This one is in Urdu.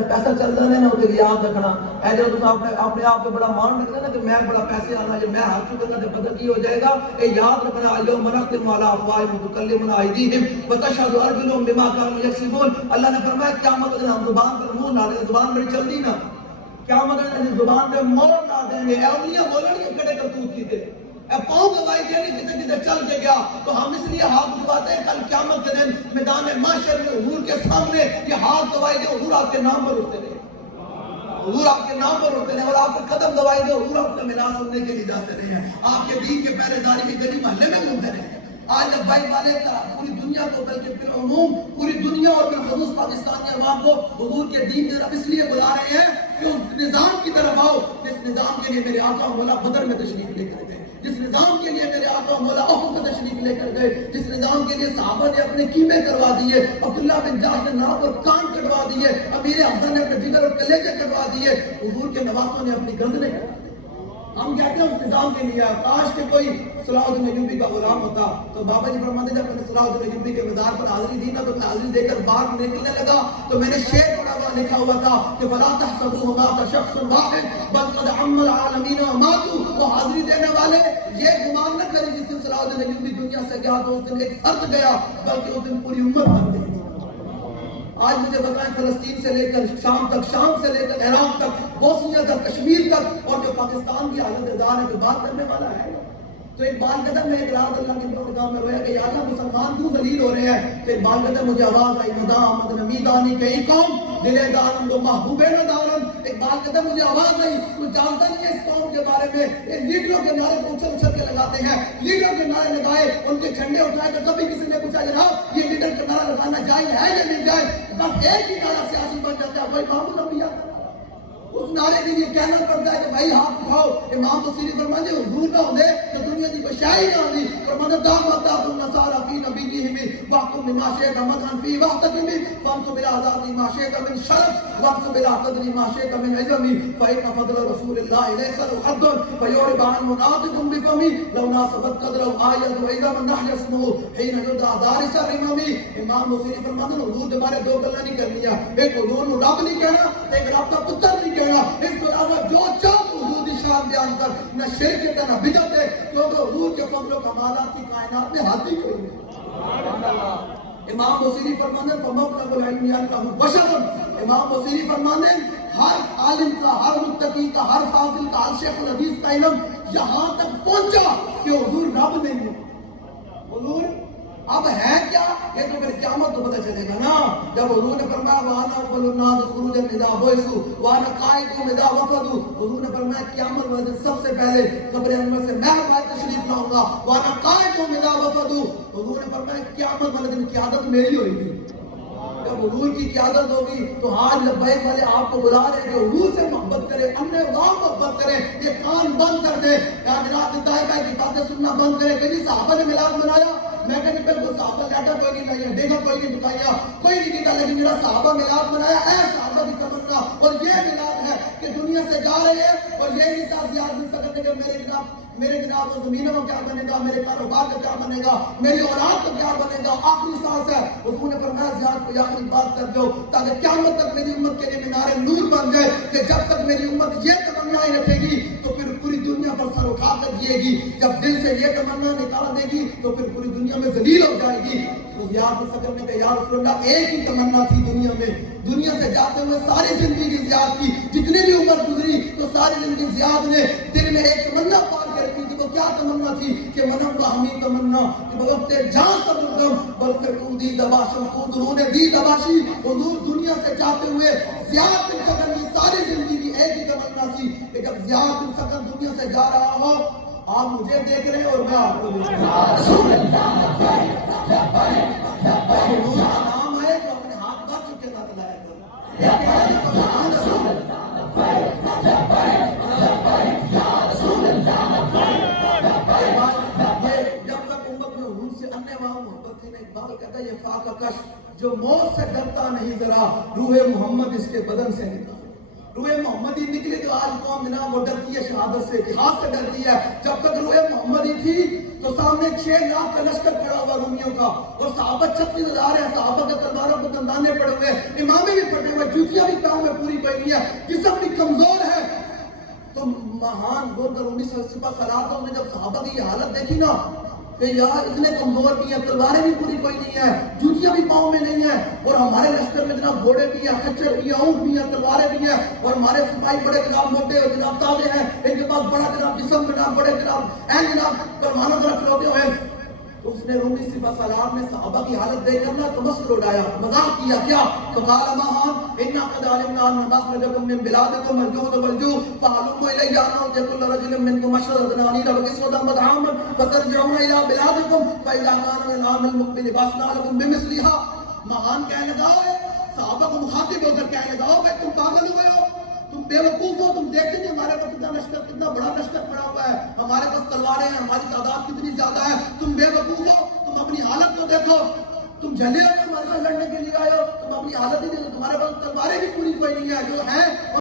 میں پیسہ چل رہا ہے نا وہ یاد رکھنا اے جو تم اپنے آپ پہ بڑا مان رکھنا نا کہ میں بڑا پیسے آنا یا میں ہاتھ چکر کا بدل کی ہو جائے گا، اے یاد رکھنا اليوم نختم علی افواہہم وتکلمنا ایدیہم وتشہد ارجلہم بما کانوا یکسبون۔ اللہ نے فرمایا قیامت کے ہم زبان پر منہ ڈالیں گے، زبان بڑی چلتی نا، قیامت کے زبان پہ مور ڈال دیں گے، اے اولیاء بولیں گے کڑے کرتوت کی تھے، اے پاؤں گواہی دینی کتے کتے چل کے گیا، تو ہم اس لیے ہاتھ اٹھاتے ہیں کل قیامت کے دن میدان محشر میں حضور کے سامنے یہ ہاتھ گواہی دے حضور آپ کے نام پر اٹھتے رہے، حضور آپ کے نام پر اٹھتے رہے، اور آپ کے قدم گواہی دے حضور آپ کا میراث سننے کے لیے جاتے رہے ہیں، آپ کے دین کے پہرے داری کی گلی محلے میں گھومتے رہے ہیں۔ آج اب بھائی والے کا پوری دنیا کو بلکہ بالعموم پوری دنیا اور بالخصوص پاکستانی عوام کو حضور کے دین کی طرف اس لیے بلا رہے ہیں کہ اس نظام کی طرف آؤ جس نظام کے لیے میرے آقا مولا بدر میں تشریف لے کر گئے، جس نظام کے لیے میرے آقا مولا احد میں تشریف لے کر گئے، جس نظام کے لیے صحابہ نے اپنے قیمے کروا دیے، عبداللہ بن جاش نے ناک اور کان کٹوا دیے، امیر حمزہ نے اپنے جگر اور کلیجے کٹوا دیے، حضور کے نواسوں نے اپنی گردنیں کٹوا دی۔ ہم کہتے ہیں اس نظام کے لیے کاش کہ کوئی صلاح الدین ایوبی کا غلام ہوتا، تو بابا جی فرماتے جب میں نے صلاح الدین ایوبی کے مزار پر حاضری دی نا تو میں حاضری دے کر باہر نکلنے لگا تو میں نے شعر پڑھا ہوا لکھا ہوا تھا کہ فلا تحسبوه مات شخص واحد بل قد عم العالمین وماتوا، وہ حاضری دینے والے یہ گمان نہ کریں جس دن صلاح الدین ایوبی دنیا سے گیا تو اس دن ایک فرد گیا بلکہ اس دن پوری امت بن گئی۔ آج مجھے بتائیں فلسطین سے لے کر شام تک، شام سے لے کر عراق تک، بوسنیا تک، کشمیر تک، اور جو پاکستان کی حالت دار ہے جو بات کرنے والا ہے، تو اقبال کہتا میں ایک رات اللہ کی نگاہ میں رویا کہ یا اللہ مسلمان کیوں ذلیل ہو رہے ہیں، تو اقبال کہتا مجھے آواز آئی ندا آمد نمیدانی کئی قوم دلے دارم دو محبوبے نہ دارم، اقبال کہتا مجھے آواز آئی تو جانتا نہیں ہے اس قوم کے بارے میں، یہ لیڈروں کے نعرے کو اچھل اچھل کے لگاتے ہیں، لیڈروں کے نعرے لگائے ان کے جھنڈے اٹھائے تو کبھی کسی نے پوچھا جناب یہ لیڈر کا نعرہ لگانا جائز ہے یا نہیں جائز، بس ایک ہی نعرہ سیاسی بن جاتا ہے بھائی محمود انبیاء، اس نعرے کے لیے کہنا پڑتا ہے کہ بھائی ہاتھ اٹھاؤ۔ امام بصیری فرماتے ہیں حضور نہ ہوندے تو دنیا دی کوئی شے ہی نہ ہوندی، فرماتے دعوت النصارى في نبيهم واحكم بما شئت مدحا فيه واحتكم فانصب الى ذات ما شئت من شرف وانصب الى قدر ما شئت من عظم فإن فضل رسول الله ليس له حد فيعرب عنه ناطق بفمه لو ناسبت قدره آية عظم نحن اسمه حين يدعى دارس الرمم۔ امام بصیری فرماتے ہیں حضور کے بارے دو گلاں نہیں کرنی، ایک حضور نو رب نہیں کہنا، ایک رب کا پتر نہیں کہنا، اس کے علاوہ جو چاہ حضور کی شان بیان کر، نہ شرک ہے نہ بدعت ہے، کیونکہ حضور کے فضل و کمالات کی کائنات میں ہاتھی کوئی نہیں۔ امام بصیری فرماتے ہیں فمبلغ العلم انه بشر، امام بصیری فرماتے ہیں ہر عالم کا، ہر متقی کا، ہر فاضل کا، ہر شیخ الحدیث کا علم یہاں تک پہنچا کہ حضور رب نہیں ہے، حضور اب ہے کیا، یہ تو پھر قیامت تو پتہ چلے گا نا، جب حضور نے فرمایا وَأَنَا أَوَّلُ النَّاسِ خُرُوجًا إِذَا بُعِثُوا وَأَنَا قَائِدُهُمْ إِذَا وَفَدُوا، حضور نے فرمایا قیامت والے دن سب سے پہلے قبر انور سے میں باہر تشریف لاؤں گا، وَأَنَا قَائِدُهُمْ إِذَا وَفَدُوا، حضور نے فرمایا قیامت والے دن قیادت میری ہوئی تھی، جب حضور کی قیادت ہوگی تو آج لبیک والے آپ کو بلا رہے ہیں کہ حضور سے محبت کریں، اپنے غام محبت کریں، یہ کان بند کر دیں، یا جناب دتائی بھائی کی باتیں سننا بند کریں کہ جی صحابہ نے میلاد منایا، میں کہنے پر وہ صحابہ لیٹا کوئی نہیں لائیا، دیکھا کوئی نہیں دکھایا، کوئی نہیں کہتا، لیکن میرا صحابہ میلاد منایا، اے صحابہ کی تمنا، اور یہ میلاد ہے کہ دنیا سے جا رہے ہیں اور یہ نہیں تعزیات مل سکتے کہ میرے جناب و زمینوں کا کیا بنے گا، میرے کاروبار کا کیا بنے گا، میری اولاد کا کیا بنے گا، آخری سانس ہے، حضور نے فرمایا زیاد کو آخری بات کر دو تاکہ قیامت تک میری امت کے لیے مینار نور بن جائے، کہ جب تک میری امت یہ تمنائیں رکھے گی تو پھر پوری دنیا پر سر اٹھا کر جیے گی، جب دل سے یہ تمنا نکال دے گی تو پھر پوری دنیا میں ذلیل ہو جائے گی۔ تو زیاد بن سکر نے کہا یا رسول اللہ ایک ہی تمنا تھی دنیا میں، دنیا سے جاتے ہوئے ساری زندگی زیاد کی، جتنے بھی عمر گزری تو ساری زندگی زیاد نے دل میں ایک تمنا پال کے رکھی تھی، وہ کیا تمنا تھی کہ منم باہمی تمنا کہ بوقت جان پر مردم بلکہ کودی دباشم کودرون دی دباشی، حضور دنیا سے جاتے ہوئے زیاد بن سکر کی ساری زندگی کی ایک ہی تمنا تھی کہ جب زیاد بن سکر دنیا سے جا رہا ہو آپ مجھے دیکھ رہے ہیں اور میں آپ کو دیکھ رہا ہوں، رسول اللہ حضور کا نام ہے جو اپنے ہاتھ بھر چکے ساتھ لائے جب تک امت میں حضور سے اننے وہاں محبت تھی نا، اقبال کہتا ہے یہ فاقہ کش جو موت سے ڈرتا نہیں ذرا، روح محمد اس کے بدن سے نکلا، روح محمدی نکلی تو آج قوم جناب وہ ڈرتی ہے شہادت سے، اتحاد سے ڈرتی ہے، جب تک روح محمدی تھی تو سامنے 6 لاکھ کا لشکر کھڑا ہوا رومیوں کا، اور صحابہ 36,000 ہیں، صحابہ کے تلواروں کو دندانے پڑے ہوئے، امامے بھی پھٹے ہوئے، جوتیاں بھی پاؤں میں کوئی نہیں ہے، جسم بھی کمزور ہے۔ تو مہان گورنر رومی سپہ سالار نے جب صحابہ کی یہ حالت دیکھی نا کہ یار اتنے کمزور بھی ہیں، تلواریں بھی پوری کوئی نہیں ہے، جوتیاں بھی پاؤں میں نہیں ہیں، اور ہمارے لشکر میں جناب گھوڑے بھی ہیں، خچر بھی ہیں، اونٹ بھی ہیں، تلواریں بھی ہیں، اور ہمارے سپاہی بڑے جناب موٹے اور جناب تازے ہیں، ان کے پاس بڑا جناب جسم جناب بڑے جناب این جناب فرمانوں طرف کھلوتے ہوئے۔ تو اس نے رومی سپہ سالار نے صحابہ کی حالت دیکھ کر نا تمسخر اڑایا، مذاق کیا، کیا؟ فقال مہان انا قد علمنا ان مخرجکم من بلادکم الجود والجوع فهلموا الی ان اعطي كل رجل منكم 10 دنانير وكسوة وطعاما فترجعون الى بلادکم فاذا كان من العام المقبل باسنا لكم بمثلها۔ مہان کہنے لگا، صحابہ کو مخاطب ہو کر کہنے لگا، بھائی تم پاگل ہوئے ہو، تم بے وقوف ہو، تم دیکھتے نہیں ہمارے پاس کتنا لشکر، کتنا بڑا لشکر پڑا ہوا ہے، ہمارے پاس تلواریں ہیں، ہماری تعداد کتنی زیادہ ہے، تم بے وقوف ہو، تم اپنی حالت کو دیکھو، تم جھلے ہو ہمارے ساتھ لڑنے کے لیے آئے ہو، تم اپنی حالت ہی دیکھو، تمہارے پاس تلواریں بھی پوری کوئی نہیں ہے، جو ہیں